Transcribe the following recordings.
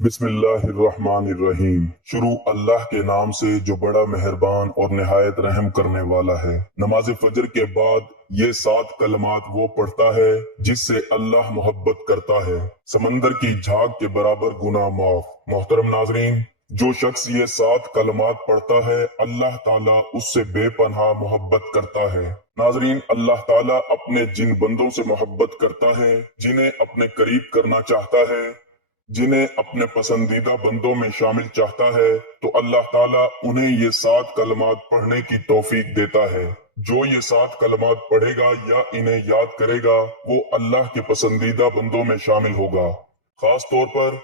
بسم اللہ الرحمن الرحیم۔ شروع اللہ کے نام سے جو بڑا مہربان اور نہایت رحم کرنے والا ہے۔ نماز فجر کے بعد یہ 7 کلمات وہ پڑھتا ہے جس سے اللہ محبت کرتا ہے، سمندر کی جھاگ کے برابر گناہ معاف۔ محترم ناظرین، جو شخص یہ 7 کلمات پڑھتا ہے اللہ تعالیٰ اس سے بے پناہ محبت کرتا ہے۔ ناظرین، اللہ تعالیٰ اپنے جن بندوں سے محبت کرتا ہے، جنہیں اپنے قریب کرنا چاہتا ہے، جنہیں اپنے پسندیدہ بندوں میں شامل چاہتا ہے، تو اللہ تعالیٰ انہیں یہ 7 کلمات پڑھنے کی توفیق دیتا ہے۔ جو یہ 7 کلمات پڑھے گا یا انہیں یاد کرے گا وہ اللہ کے پسندیدہ بندوں میں شامل ہوگا۔ خاص طور پر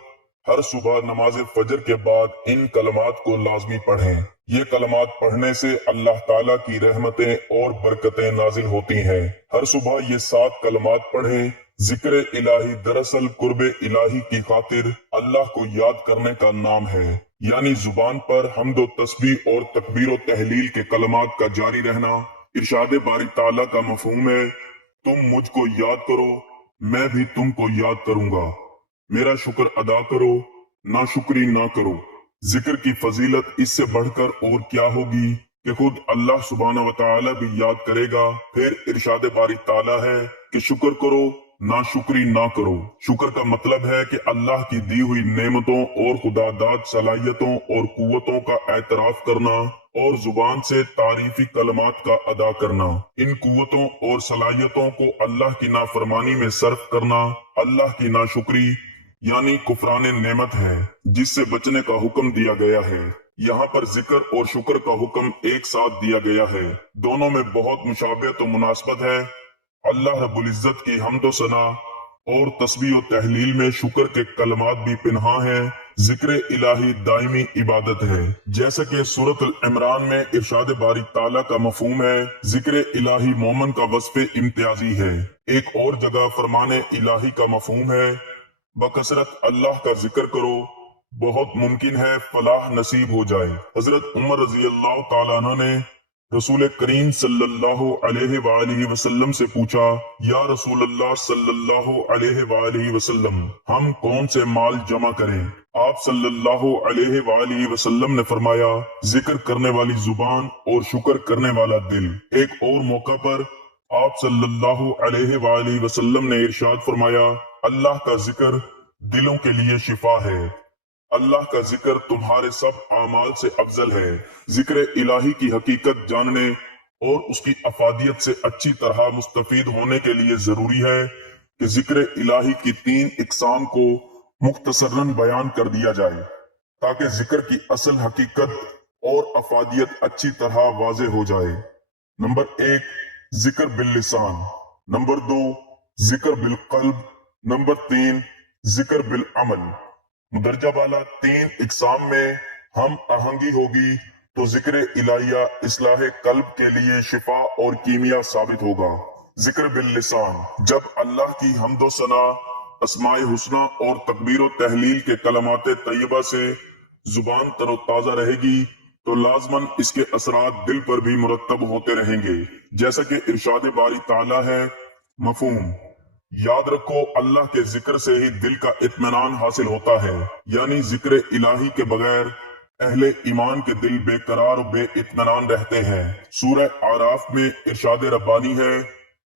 ہر صبح نماز فجر کے بعد ان کلمات کو لازمی پڑھیں۔ یہ کلمات پڑھنے سے اللہ تعالیٰ کی رحمتیں اور برکتیں نازل ہوتی ہیں۔ ہر صبح یہ 7 کلمات پڑھیں۔ ذکر الہی دراصل قرب الہی کی خاطر اللہ کو یاد کرنے کا نام ہے، یعنی زبان پر حمد و تسبیح اور تکبیر و تحلیل کے کلمات کا جاری رہنا۔ ارشاد باری تعالیٰ کا مفہوم ہے، تم مجھ کو یاد کرو میں بھی تم کو یاد کروں گا، میرا شکر ادا کرو ناشکری نہ کرو۔ ذکر کی فضیلت اس سے بڑھ کر اور کیا ہوگی کہ خود اللہ سبحانہ و تعالیٰ بھی یاد کرے گا۔ پھر ارشاد باری تعالیٰ ہے کہ شکر کرو ناشکری نہ کرو۔ شکر کا مطلب ہے کہ اللہ کی دی ہوئی نعمتوں اور خدا داد صلاحیتوں اور قوتوں کا اعتراف کرنا اور زبان سے تعریفی کلمات کا ادا کرنا۔ ان قوتوں اور صلاحیتوں کو اللہ کی نافرمانی میں صرف کرنا اللہ کی ناشکری یعنی کفران نعمت ہے، جس سے بچنے کا حکم دیا گیا ہے۔ یہاں پر ذکر اور شکر کا حکم ایک ساتھ دیا گیا ہے، دونوں میں بہت مشابہت و مناسبت ہے۔ اللہ رب العزت کی حمد و ثنا اور تسبیح و تحلیل میں شکر کے کلمات بھی پنہاں ہیں۔ ذکر الہی دائمی عبادت ہے، جیسا کہ سورۃ العمران میں ارشاد باری تعالیٰ کا مفہوم ہے، ذکر الہی مومن کا وصف امتیازی ہے۔ ایک اور جگہ فرمان الہی کا مفہوم ہے، بکثرت اللہ کا ذکر کرو بہت ممکن ہے فلاح نصیب ہو جائے۔ حضرت عمر رضی اللہ تعالیٰ عنہ نے رسول کریم صلی اللہ علیہ وآلہ وسلم سے پوچھا، یا رسول اللہ صلی اللہ علیہ وآلہ وسلم، ہم کون سے مال جمع کریں؟ آپ صلی اللہ علیہ وآلہ وسلم نے فرمایا، ذکر کرنے والی زبان اور شکر کرنے والا دل۔ ایک اور موقع پر آپ صلی اللہ علیہ وآلہ وسلم نے ارشاد فرمایا، اللہ کا ذکر دلوں کے لیے شفا ہے، اللہ کا ذکر تمہارے سب اعمال سے افضل ہے۔ ذکر الہی کی حقیقت جاننے اور اس کی افادیت سے اچھی طرح مستفید ہونے کے لیے ضروری ہے کہ ذکر الہی کی 3 اقسام کو مختصراً بیان کر دیا جائے تاکہ ذکر کی اصل حقیقت اور افادیت اچھی طرح واضح ہو جائے۔ نمبر 1 ذکر باللسان، نمبر 2 ذکر بالقلب، نمبر 3 ذکر بالعمل۔ مدرجہ بالا 3 اقسام میں ہم آہنگی ہوگی تو ذکر الہیہ اصلاح قلب کے لیے شفا اور کیمیا ثابت ہوگا۔ ذکر باللسان، جب اللہ کی حمد و ثنا، اسماء حسنہ اور تکبیر و تحلیل کے کلمات طیبہ سے زبان تر و تازہ رہے گی تو لازماً اس کے اثرات دل پر بھی مرتب ہوتے رہیں گے، جیسا کہ ارشاد باری تعالیٰ ہے۔ مفہوم: یاد رکھو اللہ کے ذکر سے ہی دل کا اطمینان حاصل ہوتا ہے، یعنی ذکر الہی کے بغیر اہل ایمان کے دل بے قرار و بے اطمینان رہتے ہیں۔ سورہ اعراف میں ارشاد ربانی ہے۔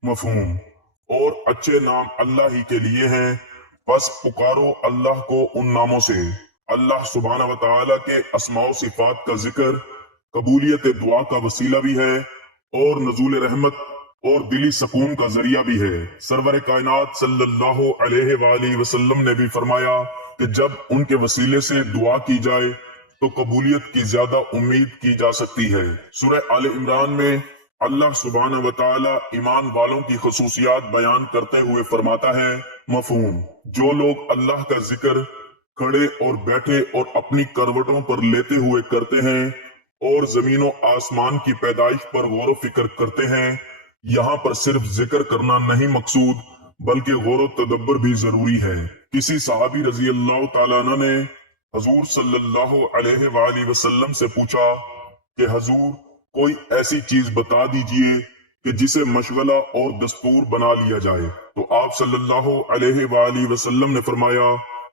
مفہوم: اور اچھے نام اللہ ہی کے لیے ہیں، پس پکارو اللہ کو ان ناموں سے۔ اللہ سبحانہ و تعالیٰ کے اسماء و صفات کا ذکر قبولیت دعا کا وسیلہ بھی ہے اور نزول رحمت اور دلی سکون کا ذریعہ بھی ہے۔ سرور کائنات صلی اللہ علیہ وآلہ وسلم نے بھی فرمایا کہ جب ان کے وسیلے سے دعا کی جائے تو قبولیت کی زیادہ امید کی جا سکتی ہے۔ سورہ آل عمران میں اللہ سبحانہ و تعالی ایمان والوں کی خصوصیات بیان کرتے ہوئے فرماتا ہے۔ مفہوم: جو لوگ اللہ کا ذکر کھڑے اور بیٹھے اور اپنی کروٹوں پر لیتے ہوئے کرتے ہیں اور زمین و آسمان کی پیدائش پر غور و فکر کرتے ہیں، یہاں پر صرف ذکر کرنا نہیں مقصود بلکہ غور و تدبر بھی ضروری ہے۔ کسی صحابی رضی اللہ تعالیٰ عنہ نے حضور صلی اللہ علیہ وآلہ وسلم سے پوچھا کہ حضور کوئی ایسی چیز بتا دیجئے کہ جسے مشغلہ اور دستور بنا لیا جائے، تو آپ صلی اللہ علیہ وآلہ وسلم نے فرمایا،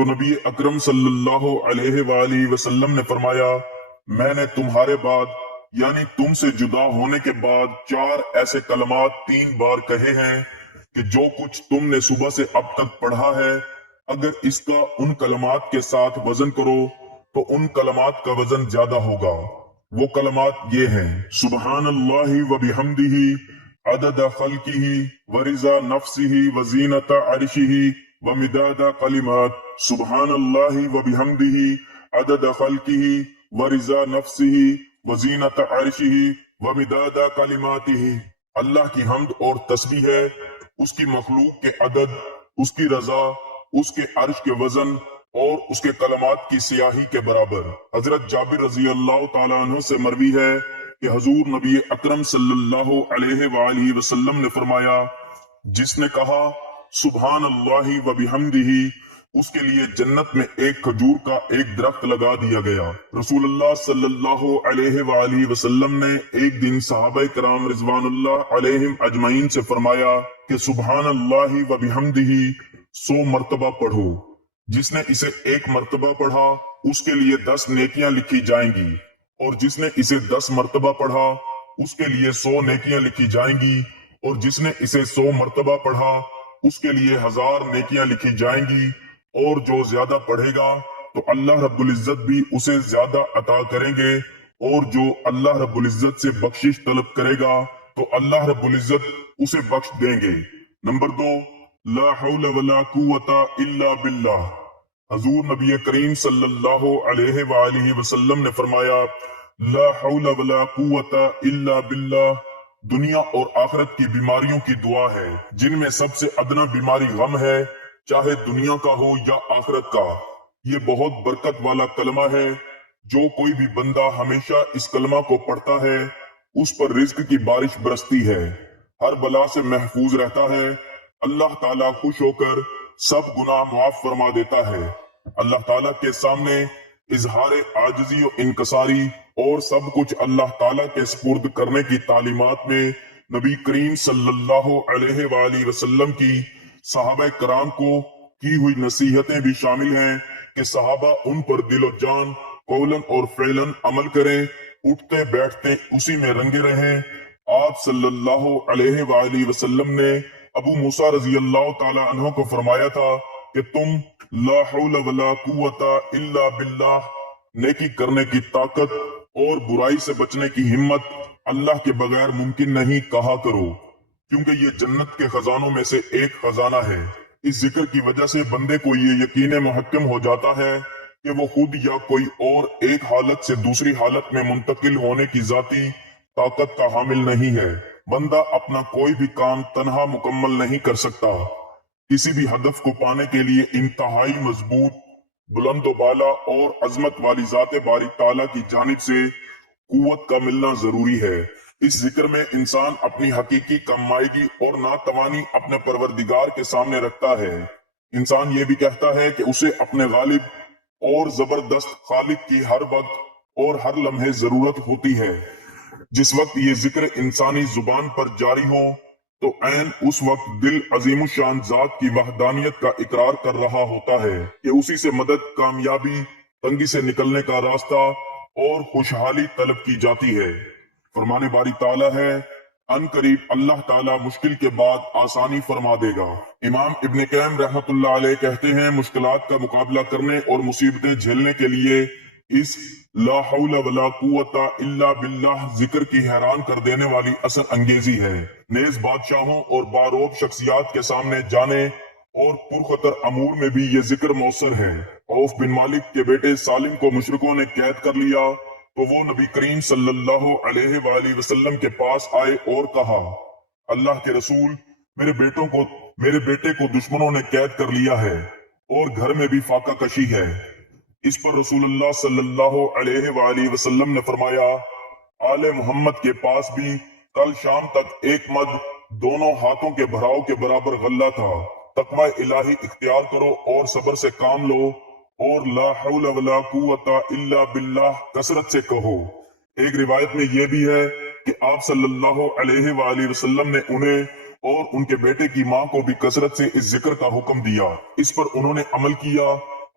تو نبی اکرم صلی اللہ علیہ وآلہ وسلم نے فرمایا میں نے تمہارے بعد یعنی تم سے جدا ہونے کے بعد 4 ایسے کلمات 3 بار کہے ہیں کہ جو کچھ تم نے صبح سے اب تک پڑھا ہے اگر اس کا ان کلمات کے ساتھ وزن کرو تو ان کلمات کا وزن زیادہ ہوگا۔ وہ کلمات یہ ہیں سبحان اللہ و بحمدہ عدد خلقہ ورضا نفسہ وزینت عرشہ ومداد کلمات سبحان اللہ و بحمدہ عدد خلقہ ورضا نفسہ وزینت عرشہ ومداد کلماتہ۔ اللہ کی حمد اور تسبیح ہے اس کی مخلوق کے عدد، اس کی رضا، اس کے عرش کے وزن اور اس کے کلمات کی سیاہی کے برابر۔ حضرت جابر رضی اللہ تعالیٰ عنہ سے مروی ہے کہ حضور نبی اکرم صلی اللہ علیہ وآلہ وسلم نے فرمایا جس نے کہا سبحان اللہ و بحمدہ اس کے لیے جنت میں ایک کھجور کا ایک درخت لگا دیا گیا۔ رسول اللہ صلی اللہ علیہ وآلہ وسلم نے ایک دن صحابہ کرام رضوان اللہ علیہم اجمعین سے فرمایا کہ سبحان اللہ و بحمدہ 100 مرتبہ پڑھو۔ جس نے اسے 1 مرتبہ پڑھا اس کے لیے 10 نیکیاں لکھی جائیں گی اور جس نے اسے 10 مرتبہ پڑھا اس کے لیے 100 نیکیاں لکھی جائیں گی اور جس نے اسے 100 مرتبہ پڑھا اس کے لیے 1000 نیکیاں لکھی جائیں گی اور جو زیادہ پڑھے گا تو اللہ رب العزت بھی اسے زیادہ عطا کریں گے اور جو اللہ رب العزت سے بخشش طلب کرے گا تو اللہ رب العزت اسے بخش دیں گے۔ نمبر 2 لا حول ولا قوت الا باللہ۔ حضور نبی کریم صلی اللہ علیہ وآلہ وسلم نے فرمایا لا حول ولا قوت الا باللہ دنیا اور آخرت کی بیماریوں کی دعا ہے جن میں سب سے ادنا بیماری غم ہے چاہے دنیا کا ہو یا آخرت کا۔ یہ بہت برکت والا کلمہ ہے، جو کوئی بھی بندہ ہمیشہ اس کلمہ کو پڑھتا ہے اس پر رزق کی بارش برستی ہے، ہر بلا سے محفوظ رہتا ہے، اللہ تعالیٰ خوش ہو کر سب گناہ معاف فرما دیتا ہے۔ اللہ تعالیٰ کے سامنے اظہار عاجزی و انکساری اور سب کچھ اللہ تعالیٰ کے سپرد کرنے کی تعلیمات میں نبی کریم صلی اللہ علیہ وآلہ وسلم کی صحابہ کرام کو کی ہوئی نصیحتیں بھی شامل ہیں کہ صحابہ ان پر دل و جان قولاً اور فعلاً عمل کریں، اٹھتے بیٹھتے اسی میں رنگے رہیں۔ آپ صلی اللہ علیہ وآلہ وسلم نے ابو موسیٰ رضی اللہ تعالی عنہ کو فرمایا تھا کہ تم لا حول ولا قوت الا باللہ نیکی کرنے کی طاقت اور برائی سے بچنے کی ہمت اللہ کے بغیر ممکن نہیں کہا کرو، کیونکہ یہ جنت کے خزانوں میں سے ایک خزانہ ہے۔ اس ذکر کی وجہ سے بندے کو یہ یقین محکم ہو جاتا ہے کہ وہ خود یا کوئی اور ایک حالت سے دوسری حالت میں منتقل ہونے کی ذاتی طاقت کا حامل نہیں ہے۔ بندہ اپنا کوئی بھی کام تنہا مکمل نہیں کر سکتا، کسی بھی ہدف کو پانے کے لیے انتہائی مضبوط، بلند و بالا اور عظمت والی ذات باری تعالیٰ کی جانب سے قوت کا ملنا ضروری ہے۔ اس ذکر میں انسان اپنی حقیقی کم مائیگی اور ناتوانی اپنے پروردگار کے سامنے رکھتا ہے۔ انسان یہ بھی کہتا ہے کہ اسے اپنے غالب اور زبردست خالق کی ہر وقت اور ہر لمحے ضرورت ہوتی ہے۔ جس وقت یہ ذکر انسانی زبان پر جاری ہو تو عین اس وقت دل عظیم الشان ذات کی وحدانیت کا اقرار کر رہا ہوتا ہے کہ اسی سے مدد، کامیابی، تنگی سے نکلنے کا راستہ اور خوشحالی طلب کی جاتی ہے۔ فرمان باری تعالیٰ ہے ان قریب اللہ تعالیٰ مشکل کے بعد آسانی فرما دے گا۔ امام ابن قیم رحمۃ اللہ علیہ کہتے ہیں مشکلات کا مقابلہ کرنے اور مصیبتیں جھیلنے کے لیے اس لا حول ولا قوت الا باللہ ذکر کی حیران کر دینے والی اثر انگیزی ہے۔ نیز بادشاہوں اور باروب شخصیات کے سامنے جانے اور پرخطر امور میں بھی یہ ذکر مؤثر ہے۔ عوف بن مالک کے بیٹے سالم کو مشرکوں نے قید کر لیا تو وہ نبی کریم صلی اللہ علیہ وآلہ وسلم کے پاس آئے اور کہا اللہ کے رسول، میرے بیٹے کو دشمنوں نے قید کر لیا ہے اور گھر میں بھی فاقہ کشی ہے۔ اس پر رسول اللہ صلی اللہ علیہ وآلہ وسلم نے فرمایا آل محمد کے پاس بھی کل شام تک ایک مد دونوں ہاتھوں کے بھراؤ کے برابر غلہ تھا۔ تقوی الہی اختیار کرو اور صبر سے کام لو اور لا حول ولا قوت الا باللہ کثرت سے کہو۔ ایک روایت میں یہ بھی ہے کہ آپ صلی اللہ علیہ وآلہ وسلم نے انہیں اور ان کے بیٹے کی ماں کو بھی کثرت سے اس ذکر کا حکم دیا۔ اس پر انہوں نے عمل کیا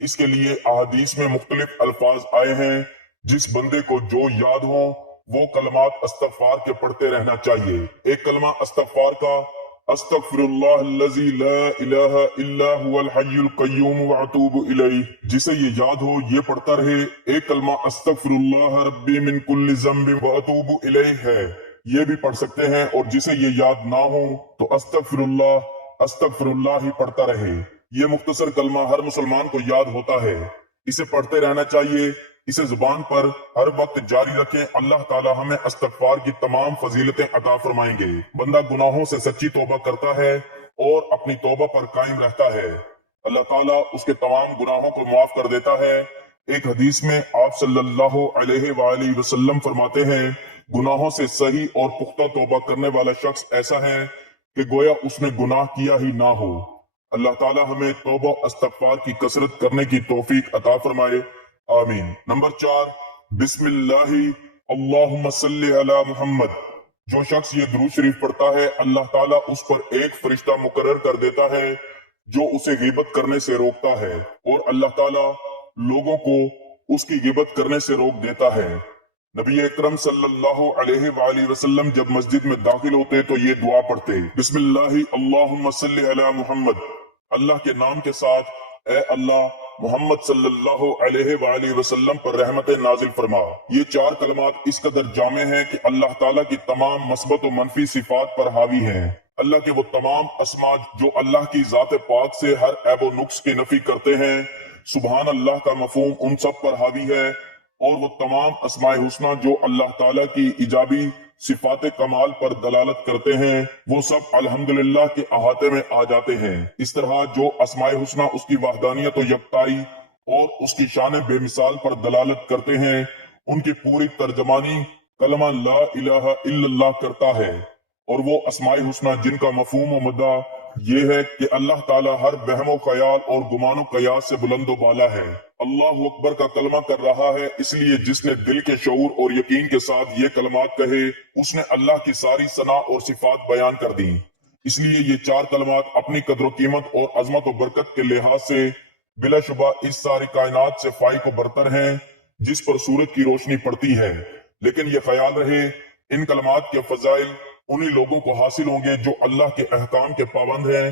اس کے لیے احادیث میں مختلف الفاظ آئے ہیں۔ جس بندے کو جو یاد ہو وہ کلمات استغفار کے پڑھتے رہنا چاہیے۔ ایک کلمہ استغفار کا استغفر اللہ الذی لا الہ الا هو الحی القیوم واتوب الیہ، جسے یہ یاد ہو یہ پڑھتا رہے۔ ایک کلمہ استغفر اللہ ربی من کل ذنب واتوب الیہ ہے، یہ بھی پڑھ سکتے ہیں، اور جسے یہ یاد نہ ہو تو استغفر اللہ ہی پڑھتا رہے۔ یہ مختصر کلمہ ہر مسلمان کو یاد ہوتا ہے، اسے پڑھتے رہنا چاہیے، اسے زبان پر ہر وقت جاری رکھیں۔ اللہ تعالی ہمیں استغفار کی تمام فضیلتیں عطا فرمائیں گے۔ بندہ گناہوں سے سچی توبہ کرتا ہے اور اپنی توبہ پر قائم رہتا ہے، اللہ تعالیٰ اس کے تمام گناہوں کو معاف کر دیتا ہے۔ ایک حدیث میں آپ صلی اللہ علیہ وآلہ وسلم فرماتے ہیں، گناہوں سے صحیح اور پختہ توبہ کرنے والا شخص ایسا ہے کہ گویا اس نے گناہ کیا ہی نہ ہو۔ اللہ تعالیٰ ہمیں توبہ استغفار کی کثرت کرنے کی توفیق عطا فرمائے، آمین۔ نمبر 4، بسم اللہ اللہم صلی علی محمد۔ جو شخص یہ درود شریف پڑھتا ہے اللہ تعالیٰ اس پر ایک فرشتہ مقرر کر دیتا ہے جو اسے غیبت کرنے سے روکتا ہے، اور اللہ تعالیٰ لوگوں کو اس کی غیبت کرنے سے روک دیتا ہے۔ نبی اکرم صلی اللہ علیہ وآلہ وسلم جب مسجد میں داخل ہوتے تو یہ دعا پڑھتے، بسم اللہ اللہم صلی علی محمد، اللہ کے نام کے ساتھ اے اللہ محمد صلی اللہ علیہ وآلہ وسلم پر رحمت نازل فرما۔ یہ 4 کلمات اس قدر جامع ہیں کہ اللہ تعالیٰ کی تمام مثبت و منفی صفات پر حاوی ہیں۔ اللہ کے وہ تمام اسماء جو اللہ کی ذات پاک سے ہر عیب و نقص کی نفی کرتے ہیں، سبحان اللہ کا مفہوم ان سب پر حاوی ہے، اور وہ تمام اسماء حسنہ جو اللہ تعالیٰ کی ایجابی صفات کمال پر دلالت کرتے ہیں، وہ سب الحمدللہ کے احاطے میں آ جاتے ہیں۔ اس طرح جو اسماء حسنہ اس کی وحدانیت و یکتائی اور اس کی شان بے مثال پر دلالت کرتے ہیں، ان کی پوری ترجمانی کلمہ لا الہ الا اللہ کرتا ہے، اور وہ اسماء حسنہ جن کا مفہوم و مدعا یہ ہے کہ اللہ تعالیٰ ہر وہم و خیال اور گمان و قیاس سے بلند و بالا ہے۔ اللہ اکبر کا کلمہ کر رہا ہے، اس لیے جس نے دل کے شعور اور یقین کے ساتھ یہ کلمات کہے اس نے اللہ کی ساری ثنا اور صفات بیان کر دی۔ اس لیے یہ 4 کلمات اپنی قدر و قیمت اور عظمت و برکت کے لحاظ سے بلا شبہ اس ساری کائنات سے فائق و برتر ہیں جس پر سورج کی روشنی پڑتی ہے۔ لیکن یہ خیال رہے ان کلمات کے فضائل انہی لوگوں کو حاصل ہوں گے جو اللہ کے احکام کے پابند ہیں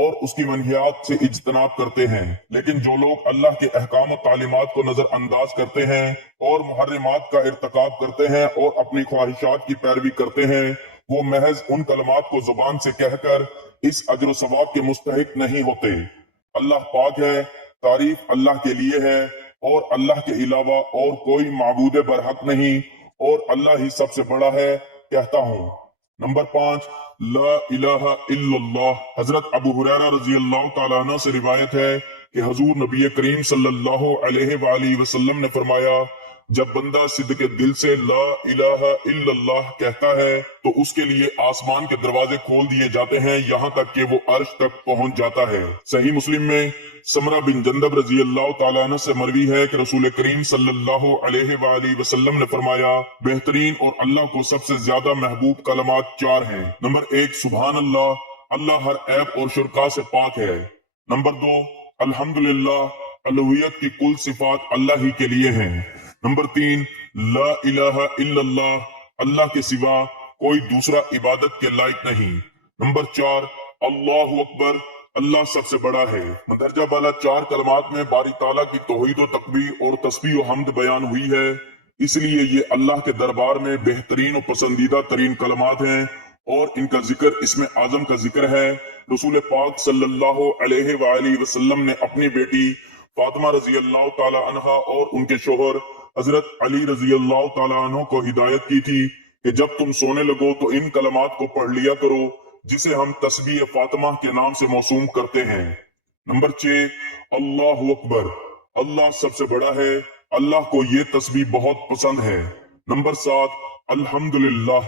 اور اس کی منہیات سے اجتناب کرتے ہیں۔ لیکن جو لوگ اللہ کے احکام و تعلیمات کو نظر انداز کرتے ہیں اور محرمات کا ارتکاب کرتے ہیں اور اپنی خواہشات کی پیروی کرتے ہیں، وہ محض ان کلمات کو زبان سے کہہ کر اس اجر و ثواب کے مستحق نہیں ہوتے۔ اللہ پاک ہے، تعریف اللہ کے لیے ہے، اور اللہ کے علاوہ اور کوئی معبود برحق نہیں، اور اللہ ہی سب سے بڑا ہے، کہتا ہوں۔ نمبر 5، لا الہ الا اللہ۔ حضرت ابو ہریرہ رضی اللہ تعالیٰ عنہ سے روایت ہے کہ حضور نبی کریم صلی اللہ علیہ وآلہ وسلم نے فرمایا، جب بندہ صدق دل سے لا الہ الا اللہ کہتا ہے تو اس کے لیے آسمان کے دروازے کھول دیے جاتے ہیں یہاں تک کہ وہ عرش تک پہنچ جاتا ہے۔ صحیح مسلم میں سمرہ بن جندب رضی اللہ تعالیٰ عنہ سے مروی ہے کہ رسول کریم صلی اللہ علیہ وآلہ وسلم نے فرمایا، بہترین اور اللہ کو سب سے زیادہ محبوب کلمات 4 ہیں۔ نمبر 1، سبحان اللہ، اللہ ہر عیب اور شرکا سے پاک ہے۔ نمبر 2، الحمدللہ، الوہیت کی کل صفات اللہ ہی کے لیے ہیں۔ نمبر 3، لا الہ الا اللہ، اللہ کے سوا کوئی دوسرا عبادت کے لائق نہیں۔ نمبر 4، اللہ اکبر، اللہ سب سے بڑا ہے۔ مندرجہ بالا 4 کلمات میں باری تعالیٰ کی توحید و تکبیر اور تسبیح و حمد بیان ہوئی ہے، اس لیے یہ اللہ کے دربار میں بہترین و پسندیدہ ترین کلمات ہیں، اور ان کا ذکر اسم اعظم کا ذکر ہے۔ رسول پاک صلی اللہ علیہ وآلہ وسلم نے اپنی بیٹی فاطمہ رضی اللہ تعالی عنہا اور ان کے شوہر حضرت علی رضی اللہ تعالی عنہ کو ہدایت کی تھی کہ جب تم سونے لگو تو ان کلمات کو پڑھ لیا کرو، جسے ہم تسبیح فاطمہ کے نام سے موسوم کرتے ہیں۔ نمبر 6، اللہ اکبر، اللہ سب سے بڑا ہے، اللہ کو یہ تسبیح بہت پسند ہے۔ نمبر 7، الحمدللہ،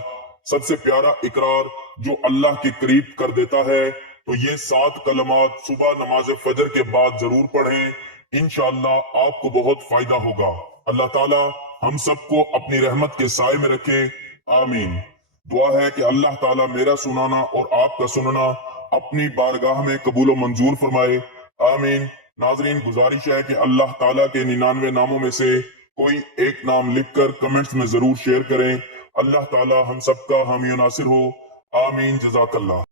سب سے پیارا اقرار جو اللہ کے قریب کر دیتا ہے، تو یہ 7 کلمات صبح نماز فجر کے بعد ضرور پڑھیں، انشاءاللہ آپ کو بہت فائدہ ہوگا۔ اللہ تعالی ہم سب کو اپنی رحمت کے سائے میں رکھے، آمین۔ دعا ہے کہ اللہ تعالیٰ میرا سنانا اور آپ کا سننا اپنی بارگاہ میں قبول و منظور فرمائے، آمین۔ ناظرین گزارش ہے کہ اللہ تعالیٰ کے 99 ناموں میں سے کوئی ایک نام لکھ کر کمنٹس میں ضرور شیئر کریں۔ اللہ تعالیٰ ہم سب کا حامی و ناصر ہو، آمین، جزاک اللہ۔